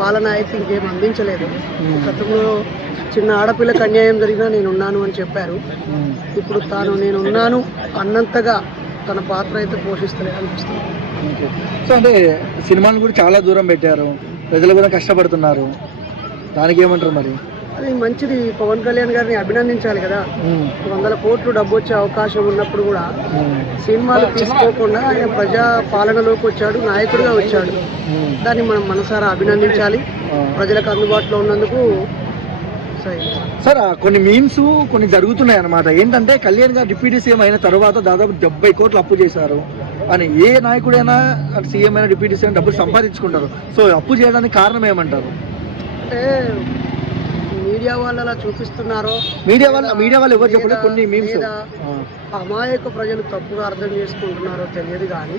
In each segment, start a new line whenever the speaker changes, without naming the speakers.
పాలన అయితే ఇంకేం అందించలేదు. గతంలో చిన్న ఆడపిల్లకి అన్యాయం జరిగినా నేను ఉన్నాను అని చెప్పారు. ఇప్పుడు తాను నేను ఉన్నాను అన్నంతగా తన పాత్ర అయితే పోషిస్తలేదు అనిపిస్తుంది.
సో అంటే సినిమాలు కూడా చాలా దూరం పెట్టారు. ప్రజలు కూడా కష్టపడుతున్నారు. దానికి ఏమంటారు మరి?
అది మంచిది. పవన్ కళ్యాణ్ గారిని అభినందించాలి కదా. వందల కోట్లు డబ్బు వచ్చే అవకాశం ఉన్నప్పుడు కూడా. సినిమాలు తీసుకోకుండా ఆయన ప్రజా పాలనలోకి వచ్చాడు నాయకుడిగా వచ్చాడు. దాన్ని మనం మనసారా అభినందించాలి. ప్రజలకు అందుబాటులో ఉన్నందుకు సరే.
కొన్ని మీమ్స్ కొన్ని జరుగుతున్నాయి అన్నమాట. ఏంటంటే కళ్యాణ్ గారు డిప్యూటీ సీఎం అయిన తర్వాత దాదాపు డెబ్బై కోట్లు అప్పు చేశారు. అని ఏ నాయకుడైనా సీఎం అయినా డిప్యూటీ సీఎం డబ్బులు సంపాదించుకుంటారు. సో అప్పు చేయడానికి కారణం ఏమంటారు?
అంటే మీడియా వాళ్ళు అలా చూపిస్తున్నారో?
మీడియా వాళ్ళు మీడియా వాళ్ళు ఎవరు చెప్పలేదు?
లేదా-
కొన్ని మీమ్స్
అమాయక ప్రజలు తప్పుగా అర్థం చేసుకుంటున్నారో తెలియదు కానీ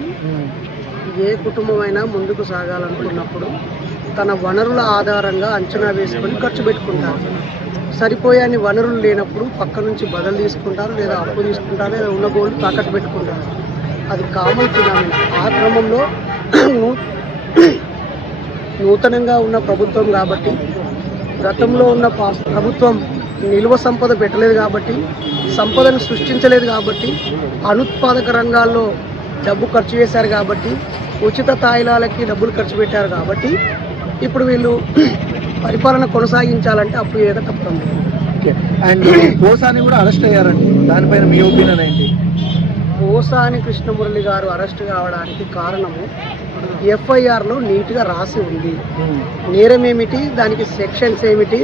ఏ కుటుంబమైనా ముందుకు సాగాలనుకున్నప్పుడు తన వనరుల ఆధారంగా అంచనా వేసుకొని ఖర్చు పెట్టుకుంటారు. సరిపోయాని వనరులు లేనప్పుడు పక్క నుంచి బదులు తీసుకుంటారు లేదా అప్పు తీసుకుంటారు లేదా ఉన్న గోల్డ్ తాకట్టు పెట్టుకుంటారు. అది కామన్ ఫినామినా ఆ క్రమంలో నూతనంగా ఉన్న ప్రభుత్వం కాబట్టి గతంలో ఉన్న ప్రభుత్వం నిల్వ సంపద పెట్టలేదు కాబట్టి సంపదను సృష్టించలేదు కాబట్టి అనుత్పాదక రంగాల్లో డబ్బు ఖర్చు చేశారు కాబట్టి ఉచిత తాయిలాలకి డబ్బులు ఖర్చు పెట్టారు కాబట్టి ఇప్పుడు వీళ్ళు పరిపాలన కొనసాగించాలంటే అప్పు ఏదో తప్పడం లేదు.
అండ్ కోసాని కూడా అరెస్ట్ అయ్యారండి. దానిపైన మీ ఒపీనియన్ ఏంటి?
పోసాని కృష్ణమురళి గారు అరెస్ట్ కావడానికి కారణము ఎఫ్ఐఆర్లో నీట్గా రాసి ఉంది. నేరం ఏమిటి? దానికి సెక్షన్స్ ఏమిటి?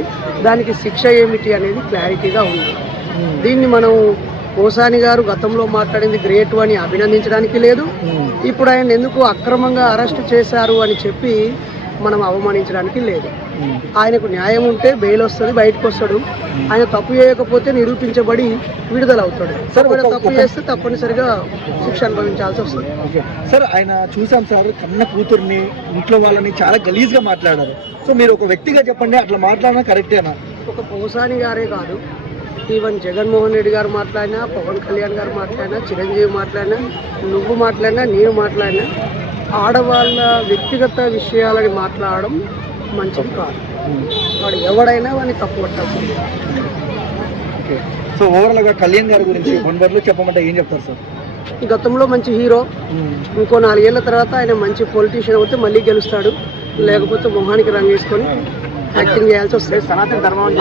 దానికి శిక్ష ఏమిటి అనేది క్లారిటీగా ఉంది. దీన్ని మనం పోసాని గారు గతంలో మాట్లాడింది గ్రేట్ అని అభినందించడానికి లేదు. ఇప్పుడు ఆయన ఎందుకు అక్రమంగా అరెస్ట్ చేశారు అని చెప్పి మనం అవమానించడానికి లేదు. ఆయనకు న్యాయం ఉంటే బెయిల్ వస్తుంది బయటకు వస్తాడు ఆయన తప్పు చేయకపోతే నిరూపించబడి విడుదల అవుతాడు
సార్,
తప్పు చేస్తే తప్పనిసరిగా శిక్ష అనుభవించాల్సి వస్తుంది.
సార్ ఆయన చూసాం సార్ కన్న కూతుర్ని ఇంట్లో వాళ్ళని చాలా గలీజ్గా మాట్లాడారు. సో మీరు ఒక వ్యక్తిగా చెప్పండి అట్లా మాట్లాడినా కరెక్టేనా?
ఒక పోసాని గారే కాదు. ఈవెన్ జగన్మోహన్ రెడ్డి గారు మాట్లాడినా పవన్ కళ్యాణ్ గారు మాట్లాడినా చిరంజీవి మాట్లాడినా నువ్వు మాట్లాడినా నేను మాట్లాడినా ఆడవాళ్ళ వ్యక్తిగత విషయాలని మాట్లాడడం మంచిది కాదు. వాడు ఎవడైనా వాడిని తప్పు పట్టాల్సింది.
ఓకే. సో ఓవరాల్గా కళ్యాణ్ గారి గురించి వన్ వర్డ్లో చెప్పమంటే ఏం చెప్తారు సార్?
గతంలో మంచి హీరో. ఇంకో నాలుగేళ్ళ తర్వాత ఆయన మంచి పొలిటీషియన్ అవుతే మళ్ళీ గెలుస్తాడు. లేకపోతే మొహానికి రంగు వేసుకొని యాక్టింగ్ చేయాల్సి వస్తుంది. సనాతన ధర్మం